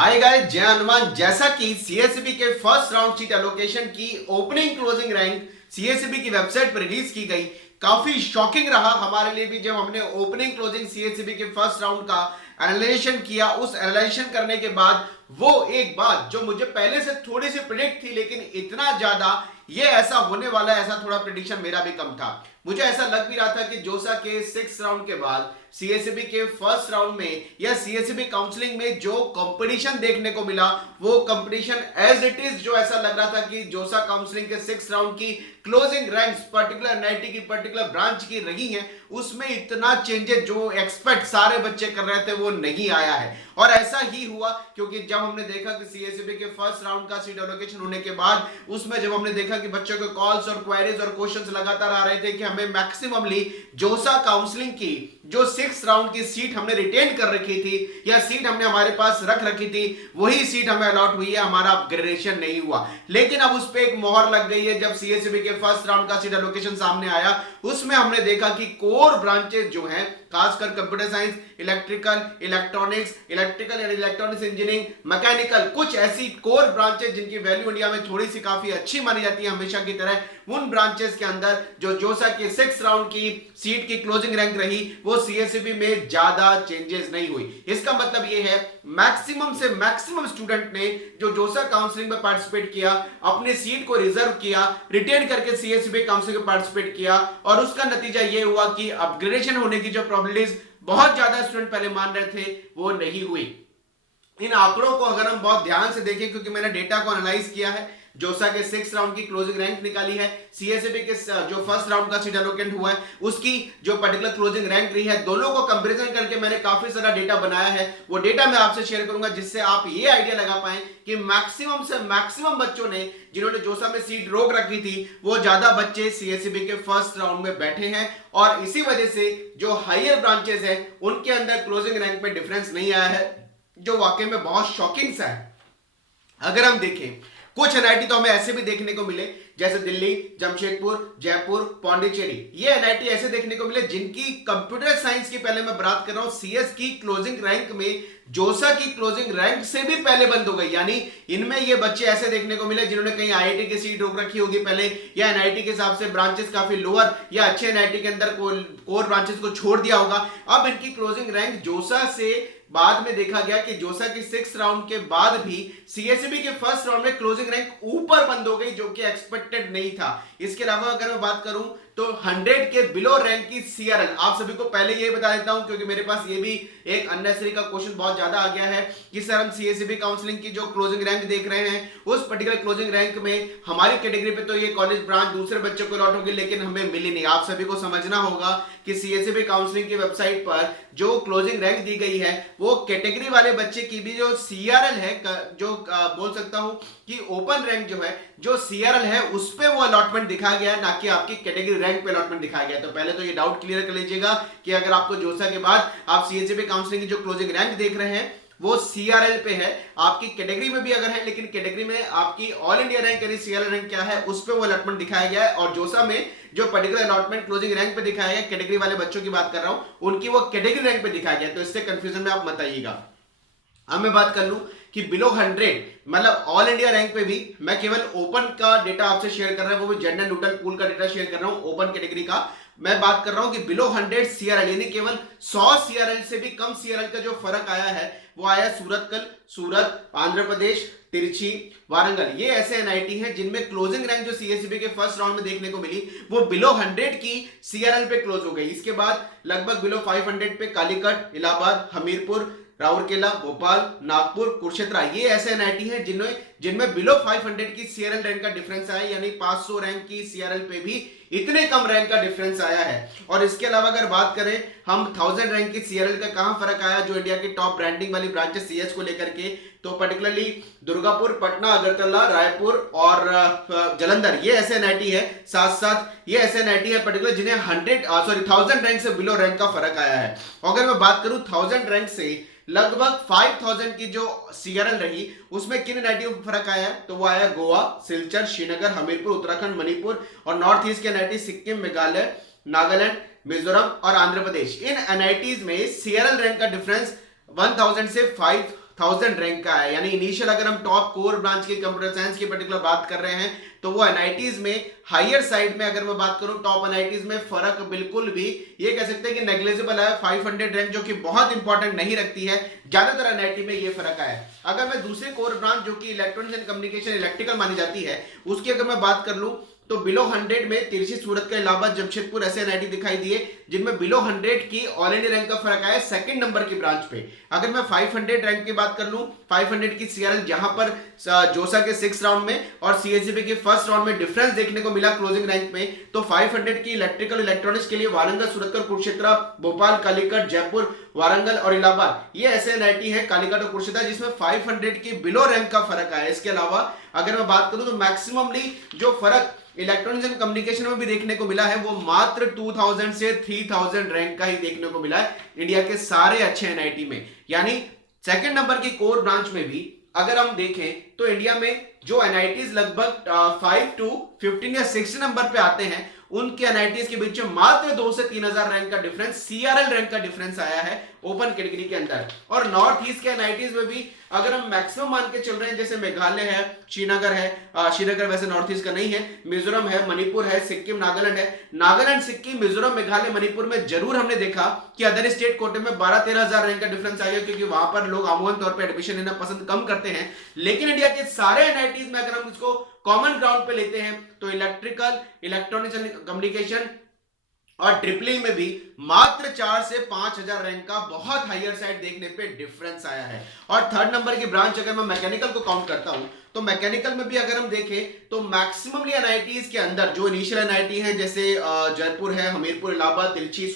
Hi guys, जय हनुमान। जैसा कि सीएसबी के फर्स्ट राउंड सीट एलोकेशन की ओपनिंग क्लोजिंग रैंक सीएसबी की वेबसाइट पर रिलीज की गई, काफी शॉकिंग रहा हमारे लिए भी जब हमने ओपनिंग क्लोजिंग सीएसबी के फर्स्ट राउंड का एनालाइजेशन किया। उस एनालाइजेशन करने के बाद वो एक बात जो मुझे पहले से थोड़ी सी प्रिडिक्ट थी, लेकिन इतना ज्यादा ये ऐसा होने वाला है, ऐसा थोड़ा प्रिडिक्शन मेरा भी कम था। मुझे ऐसा लग भी रहा था कि जोसा के 6 राउंड के बाद सीएसबी के फर्स्ट राउंड में या सीएसबी काउंसलिंग में जो कंपटीशन देखने को मिला, वो कंपटीशन एज इट इज जो ऐसा लग रहा था कि जोसा काउंसलिंग के 6 राउंड की क्लोजिंग रैंक्स पर्टिकुलर एनआईटी की पर्टिकुलर ब्रांच की रही हैं, उसमें इतना चेंजेस जो एक्सपेक्ट सारे बच्चे कर रहे थे वो नहीं आया है। और ऐसा ही हुआ क्योंकि जब हमने देखा कि सीएसबी के फर्स्ट राउंड का सीट एलोकेशन होने के बाद उसमें जब हमने देखा कि बच्चों के कॉल्स और क्वेरीज और क्वेश्चंस लगातार आ रहे थे कि हमें मैक्सिममली जोसा काउंसलिंग की जो 6 राउंड की सीट हमने रिटेन कर रखी थी या सीट हमने हमारे पास रख रखी थी, वही सीट हमें अलॉट हुई है, हमारा अपग्रेडेशन नहीं हुआ। लेकिन अब उस पे एक मोहर लग गई है। जब सीएसबी के फर्स्ट राउंड का सीट एलोकेशन सामने आया, उसमें हमने देखा कि कोर ब्रांचेस जो हैं, खासकर computer science, electrical, electronics, electrical and electronics engineering, mechanical, कुछ ऐसी कोर ब्रांचेस जिनकी वैल्यू इंडिया में थोड़ी सी काफी अच्छी मानी जाती है हमेशा की तरह, उन ब्रांचेस के अंदर जो जोसा के 6 राउंड की सीट की क्लोजिंग रैंक रही, वो सीएसबी में ज्यादा चेंजेस नहीं हुई। इसका मतलब ये है मैक्सिमम से मैक्सिमम स्टूडेंट ने जो जोसा काउंसलिंग में पार्टिसिपेट किया, अपनी सीट को रिजर्व किया, रिटेन करके सीएसबी काउंसलिंग में पार्टिसिपेट किया, और उसका नतीजा ये हुआ कि अपग्रेडेशन होने की जो प्रोबेबिलिटीज बहुत ज्यादा स्टूडेंट पहले मान रहे थे वो नहीं हुई। इन आंकड़ों को अगर हम बहुत ध्यान से देखें, क्योंकि मैंने डेटा को एनालाइज किया है, जोसा के 6 राउंड की क्लोजिंग रैंक निकाली है, सीएसबी के जो फर्स्ट राउंड का सीट एलोकेट हुआ है उसकी जो पर्टिकुलर क्लोजिंग रैंक रही है, दोनों को कंपैरिजन करके मैंने काफी सारा डेटा बनाया है। वो डेटा मैं आपसे शेयर करूंगा जिससे आप ये आइडिया लगा पाएं कि मैक्सिमम से मैक्सिमम बच्चों ने जिन्होंने जोसा में सीट रोक रखी थी, वो ज्यादा बच्चे सीएसबी के फर्स्ट राउंड में बैठे हैं। और इसी वजह से जो हायर ब्रांचेस हैं उनके अंदर क्लोजिंग रैंक में डिफरेंस नहीं आया है, जो वाकई में बहुत शॉकिंग सा है। अगर हम देखें, कुछ एनआईटी तो हमें ऐसे भी देखने को मिले जैसे दिल्ली, जमशेदपुर, जयपुर, पौंडीचेरी, ये एनआईटी ऐसे देखने को मिले जिनकी कंप्यूटर साइंस की, पहले मैं बात कर रहा हूं सीएस की क्लोजिंग रैंक में जोसा की क्लोजिंग रैंक से भी पहले बंद हो गई। यानी इनमें ये बच्चे ऐसे देखने को मिले जिन्होंने कहीं आईआईटी की सीट रोक रखी होगी पहले, या एनआईटी के हिसाब से ब्रांचेस काफी लोअर या अच्छे एनआईटी के अंदर कोर ब्रांचेस को छोड़ दिया होगा। अब इनकी क्लोजिंग रैंक जोसा से बाद में देखा गया कि जोसा की 6 राउंड के बाद भी सीएसबी के फर्स्ट राउंड में क्लोजिंग रैंक ऊपर बंद हो गई, जो कि एक्सपेक्टेड नहीं था। इसके अलावा अगर मैं बात करूं तो 100 के बिलो रैंक की सीआरएल, आप सभी को पहले ये बता देता हूं क्योंकि मेरे पास ये भी एक अननेसेसरी का क्वेश्चन बहुत ज्यादा आ गया है कि सर हम सीएसबी काउंसलिंग की जो क्लोजिंग रैंक देख रहे हैं, उस पर्टिकुलर क्लोजिंग रैंक में हमारी कैटेगरी पे तो ये कॉलेज ब्रांच दूसरे बच्चों को अलॉट होगी, लेकिन हमें मिली नहीं। आप सभी को समझना होगा कि सीएसबी काउंसलिंग की वेबसाइट पर जो क्लोजिंग रैंक दी गई है, वो कैटेगरी वाले बच्चे की भी जो सीआरएल है, जो बोल सकता हूं कि ओपन रैंक जो है, जो सीआरएल है उस पे वो अलॉटमेंट दिखाया गया है, ना कि आपकी कैटेगरी रैंक पे अलॉटमेंट दिखाया गया है। तो पहले तो ये डाउट क्लियर कर लीजिएगा कि अगर आपको जोसा के बाद आप सीएसबी काउंसलिंग की जो क्लोजिंग रैंक देख रहे हैं वो सीआरएल पे है, आपकी कैटेगरी में भी अगर है, लेकिन कैटेगरी में आपकी ऑल इंडिया रैंक यानी सीआरएल रैंक क्या है उस पे वो अलॉटमेंट दिखाया गया है, और जोसा में जो पर्टिकुलर अलॉटमेंट क्लोजिंग रैंक पे दिखाया गया, कैटेगरी वाले बच्चों की बात कर रहा हूं, उनकी वो कैटेगरी रैंक पे दिखाया गया। तो इससे कंफ्यूजन में आप मत आइएगा। अब मैं बात कर लूं कि बिलो 100 मतलब ऑल इंडिया रैंक पे भी मैं केवल ओपन का डेटा आपसे शेयर कर रहा हूं, वो भी जेंडर न्यूट्रल पूल का डेटा शेयर कर रहा हूं ओपन कैटेगरी का। मैं बात कर रहा हूं कि बिलो 100 सीआरएल यानी केवल 100 सीआरएल से भी कम सीआरएल का जो फर्क आया है वो आया सूरत, आंध्र प्रदेश, तिरछी, वारंगल। ये ऐसे एनआईटी हैं जिनमें क्लोजिंग रैंक जो सीएसबी के फर्स्ट राउंड में देखने को मिली वो बिलो 100 की सीआरएल पे क्लोज हो गई। इसके बाद लगभग बिलो 500 पे कालीकट, इलाहाबाद, हमीरपुर, राउरकेला, भोपाल, नागपुर, कुरुक्षेत्र, ये ऐसे एनआईटी हैं जिनमें बिलो 500 की सीआरएल रैंक का डिफरेंस आया, यानी 500 रैंक की सीआरएल पे भी इतने कम रैंक का डिफरेंस आया है। और इसके अलावा अगर बात करें हम 1000 रैंक की सीआरएल का कहां फर्क आया, जो इंडिया की टॉप ब्रांडिंग वाली ब्रांचेस सीएस को लेकर के, तो पर्टिकुलरली दुर्गापुर, पटना, अगरतला, रायपुर और जलंधर, ये ऐसे एनआईटी है, साथ साथ ये ऐसे एनआईटी है पर्टिकुलर जिन्हें 1000 रैंक से बिलो रैंक का फर्क आया है। अगर मैं बात करूं 1000 रैंक से लगभग 5000 की जो सीआरएल रही, उसमें किन एनआईटी में फर्क आया है, तो वो आया गोवा, सिलचर, श्रीनगर, हमीरपुर, उत्तराखंड, मणिपुर और नॉर्थ ईस्ट के एनआईटी सिक्किम, मेघालय, नागालैंड, मिजोरम और आंध्र प्रदेश। इन एनआईटीज में सीआरएल रैंक का डिफरेंस 1000 से 5000 1000 रैंक का है। यानी इनिशियल अगर हम टॉप कोर ब्रांच की कंप्यूटर साइंस की पर्टिकुलर बात कर रहे हैं तो वो एनआईटीज में हायर साइड में अगर मैं बात करूं टॉप एनआईटीज में फर्क बिल्कुल भी ये कह सकते हैं कि नेग्लिजिबल है। 500 रैंक जो कि बहुत इंपॉर्टेंट नहीं रखती है, ज्यादातर एनआईटी में ये फर्क आया है। अगर मैं दूसरे कोर ब्रांच जो कि इलेक्ट्रॉनिक्स एंड कम्युनिकेशन इलेक्ट्रिकल मानी जाती है उसकी अगर मैं बात कर लूं तो बिलो 100 में तिरछी सूरत के अलावा जमशेदपुर ऐसे एनआईटी दिखाई दिए जिनमें बिलो 100 की ऑल इंडिया रैंक का फर्क आया सेकंड नंबर की ब्रांच पे। अगर मैं 500 रैंक की बात कर लूं 500 की सीआरएल जहां पर जोसा के 6 राउंड में और सीएससीबी के फर्स्ट राउंड में डिफरेंस देखने को मिला क्लोजिंग रैंक में, तो 500 की इलेक्ट्रिकल इलेक्ट्रॉनिक्स के लिए वारंगल, सूरतगढ़, कुरुक्षेत्र, भोपाल, कालीकट, जयपुर, वारंगल और इलाहाबाद ये ऐसे एनआईटी है, कालीकट और कुरुक्षेत्र, जिसमें 500 की बिलो रैंक का फर्क आया। इसके अलावा अगर मैं बात करूं तो मैक्सिममली जो फर्क इलेक्ट्रॉनिक्स एंड कम्युनिकेशन में भी देखने को मिला है वो मात्र 2000 से 3000 रैंक का ही देखने को मिला है इंडिया के सारे अच्छे एनआईटी में। यानी सेकंड नंबर की कोर ब्रांच में भी अगर हम देखें तो इंडिया में जो एनआईटीज लगभग 5 to 15 या 16 नंबर पे आते हैं उनके एनआईटीज के बीच में मात्र 2 से 3000 रैंक का डिफरेंस, सीआरएल रैंक का डिफरेंस आया है ओपन कैटेगरी के अंदर। और नॉर्थ ईस्ट के एनआईटीज में भी अगर हम मैक्सिमम मान के चल रहे हैं जैसे मेघालय है, श्रीनगर है, श्रीनगर वैसे नॉर्थ ईस्ट का नहीं है, मिजोरम है, मणिपुर है, सिक्किम, नागालैंड है। नागालैंड, सिक्किम, मिजोरम, मेघालय, मणिपुर में जरूर हमने देखा कि अदर स्टेट कोटे में 12-13 हजार रैंक का डिफरेंस आया क्योंकि वहां पर लोग अमूमन तौर पर एडमिशन लेना पसंद कम करते हैं। लेकिन इंडिया के सारे एनआईटीज में अगर हम इसको कॉमन ग्राउंड पे लेते हैं तो इलेक्ट्रिकल, इलेक्ट्रॉनिक्स एंड कम्युनिकेशन और ट्रिपल में भी मात्र 4 से 5000 रैंक का बहुत हायर साइड देखने पे डिफरेंस आया है। और थर्ड नंबर की ब्रांच अगर मैं मैकेनिकल को काउंट करता हूं तो मैकेनिकल में भी अगर हम देखें तो मैक्सिममली एनआईटीज के अंदर जो इनिशियल एनआईटी है जैसे जयपुर है, हमीरपुर, इलाहाबाद, तिरछी,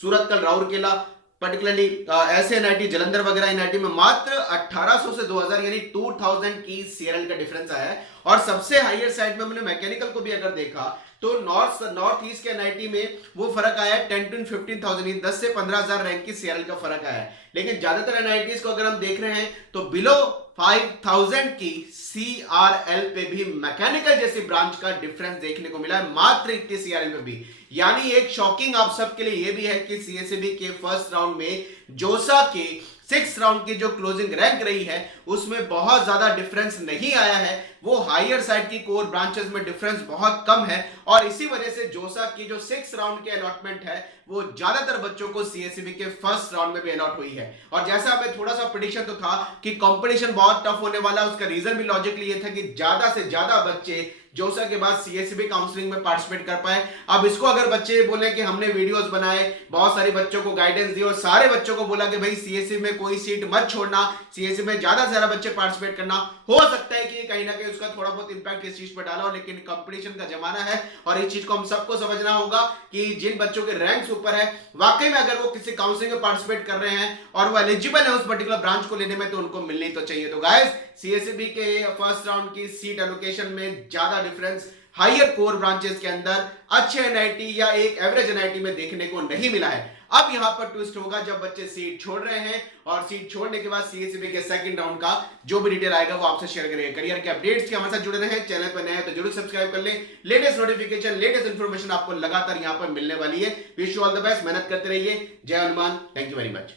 सूरतगढ़, राउरकेला, पर्टिकुलरली ऐसे एनआईटी, जलंधर वगैरह एनआईटी में मात्र 1800 से 2000 यानी 2000 की सीआरएल का डिफरेंस आया है। और सबसे हायर साइड में हमने मैकेनिकल को भी अगर देखा तो नॉर्थ ईस्ट के एनआईटी में वो फर्क आया है 10 to 15,000, 10 से 15,000 रैंक की सीआरएल का फर्क आया है। लेकिन ज्यादातर एनआईटीज को अगर हम देख रहे हैं तो बिलो 5000 की सीआरएल पे भी मैकेनिकल जैसी ब्रांच का डिफरेंस देखने को मिला है मात्र इतनी सीआरएल पे भी। यानी एक शॉकिंग आप सबके लिए ये भी है कि सीएससीबी के फर्स्ट राउंड में जोसा के 6 राउंड की जो क्लोजिंग रैंक रही है उसमें बहुत ज्यादा डिफरेंस नहीं आया है। वो हायर साइड की कोर ब्रांचेस में डिफरेंस बहुत कम है और इसी वजह से जोसा की जो 6 राउंड के अलॉटमेंट है वो ज्यादातर बच्चों को सीएससीबी के फर्स्ट राउंड में भी अलॉट हुई है। और जैसा हमें थोड़ा सा प्रेडिक्शन तो था कि कंपटीशन बहुत टफ होने वाला है, उसका रीजन भी लॉजिकली ये था कि ज्यादा से ज्यादा बच्चे जोसा के बाद सीएससीबी काउंसलिंग में पार्टिसिपेट कर पाए। अब इसको अगर बच्चे बोले कि हमने वीडियोस बनाए, बहुत सारे बच्चों को गाइडेंस दी और सारे बच्चों को बोला कि भाई सीएससीबी में कोई सीट मत छोड़ना, सीएससीबी में ज्यादा से ज्यादा बच्चे पार्टिसिपेट करना, हो सकता है कि कहीं ना कहीं उसका थोड़ा बहुत इंपैक्ट इस चीज पर डाला हो। लेकिन कंपटीशन का जमाना है और इस चीज को हम सबको समझना होगा कि जिन बच्चों के रैंक्स ऊपर है वाकई में अगर वो किसी काउंसलिंग में पार्टिसिपेट कर रहे हैं और वो एलिजिबल है उस पर्टिकुलर ब्रांच को लेने में तो उनको मिलनी तो चाहिए। तो गाइस सीएससीबी के फर्स्ट राउंड की सीट एलोकेशन में ज्यादा डिफरेंस हायर कोर ब्रांचेस के अंदर अच्छे एनआईटी या एक एवरेज एनआईटी में देखने को नहीं मिला है। अब यहां पर ट्विस्ट होगा जब बच्चे सीट छोड़ रहे हैं और सीट छोड़ने के बाद सीएससीबी के सेकंड राउंड का जो भी डिटेल आएगा वो आपसे शेयर करेंगे। करियर के अपडेट्स के हमारे साथ जुड़े रहें, चैनल पर नए हैं तो जरूर सब्सक्राइब कर लें। लेटेस्ट नोटिफिकेशन, लेटेस्ट इंफॉर्मेशन आपको लगातार यहां पर मिलने वाली है। Wish you all the best, मेहनत करते रहिए। जय Hanuman, thank you very much.